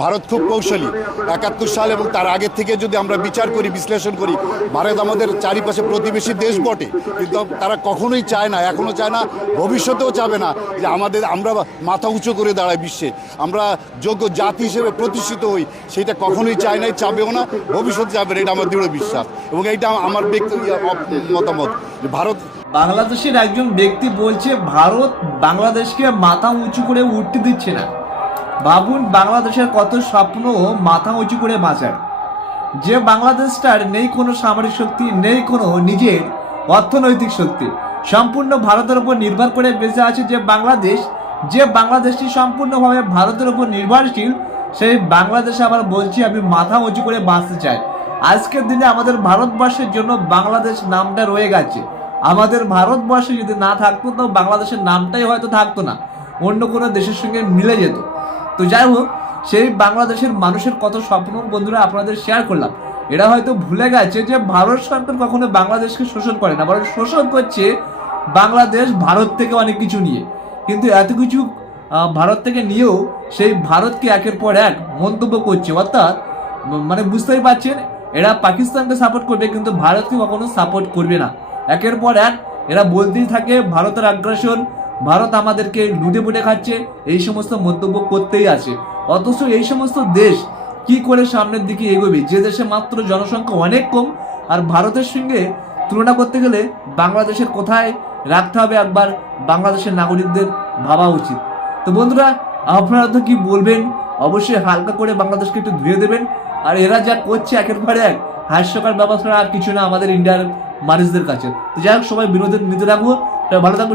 ভারত খুব কৌশলী। ৭১ সাল এবং তার আগের থেকে যদি আমরা বিচার করি, বিশ্লেষণ করি, ভারত আমাদের চারিপাশে প্রতিবেশী দেশ বটে, কিন্তু তারা কখনোই চায় না, এখনও চায় না, ভবিষ্যতেও চাবে না যে আমরা মাথা উঁচু করে দাঁড়াই বিশ্বে, আমরা যোগ্য জাতি হিসেবে প্রতিষ্ঠিত হই। সেটা কখনোই চায় নাই, চাবেও না, ভবিষ্যতে যাবে না, এটা আমার দৃঢ় বিশ্বাস। এবং এইটা আমার ব্যক্তি মতামত যে ভারত। বাংলাদেশের একজন ব্যক্তি বলছে ভারত বাংলাদেশকে মাথা উঁচু করে উঠতে দিচ্ছে না। ভাবুন, বাংলাদেশের কত স্বপ্ন মাথা উঁচু করে বাঁচার। যে বাংলাদেশটার নেই কোনো সামরিক শক্তি, নেই কোনো নিজের অর্থনৈতিক শক্তি, সম্পূর্ণ ভারতের উপর নির্ভর করে বেঁচে আছে যে বাংলাদেশটি সম্পূর্ণভাবে ভারতের উপর নির্ভরশীল, সেই বাংলাদেশে আবার বলছি আমি মাথা উঁচু করে বাঁচতে চাই। আজকের দিনে আমাদের ভারতবর্ষের জন্য বাংলাদেশ নামটা রয়ে গেছে। আমাদের ভারতবর্ষে যদি না থাকতো তো বাংলাদেশের নামটাই হয়তো থাকতো না, অন্য কোনো দেশের সঙ্গে মিলে যেত। তো যাই হোক, সেই বাংলাদেশের মানুষের কত স্বপ্ন বন্ধুরা আপনাদের শেয়ার করলাম। এরা হয়তো ভুলে গেছে যে ভারত সরকার কখনো বাংলাদেশকে শোষণ করে না, বরং শোষণ করছে বাংলাদেশ ভারত থেকে অনেক কিছু নিয়ে। কিন্তু এত কিছু ভারত থেকে নিয়েও সেই ভারতকে একের পর এক মন্তব্য করছে, অর্থাৎ মানে বুঝতেই পারছেন এরা পাকিস্তানকে সাপোর্ট করবে কিন্তু ভারতকে কখনো সাপোর্ট করবে না। একের পর এক এরা বলতেই থাকে ভারতের আগ্রাসন, ভারত আমাদেরকে লুটে পুটে খাচ্ছে, এই সমস্ত মন্তব্য করতেই আছে। অথচ এই সমস্ত দেশ কি করে সামনের দিকে এগোবে, যে দেশে মাত্র জনসংখ্যা অনেক কম, আর ভারতের সঙ্গে তুলনা করতে গেলে বাংলাদেশের কোথায় রাখতে হবে একবার বাংলাদেশের নাগরিকদের ভাবা উচিত। তো বন্ধুরা, আপনারা তো কি বলবেন, অবশ্যই হালকা করে বাংলাদেশকে একটু ধুয়ে দেবেন। আর এরা যা করছে একের পর এক হাস্যকর ব্যাপার ছাড়া আর কিছু না আমাদের ইন্ডিয়ার মানুষদের কাছে। তো যাই হোক, সবাই বিনোদন নিতে রাখবো, ভালো থাকবো।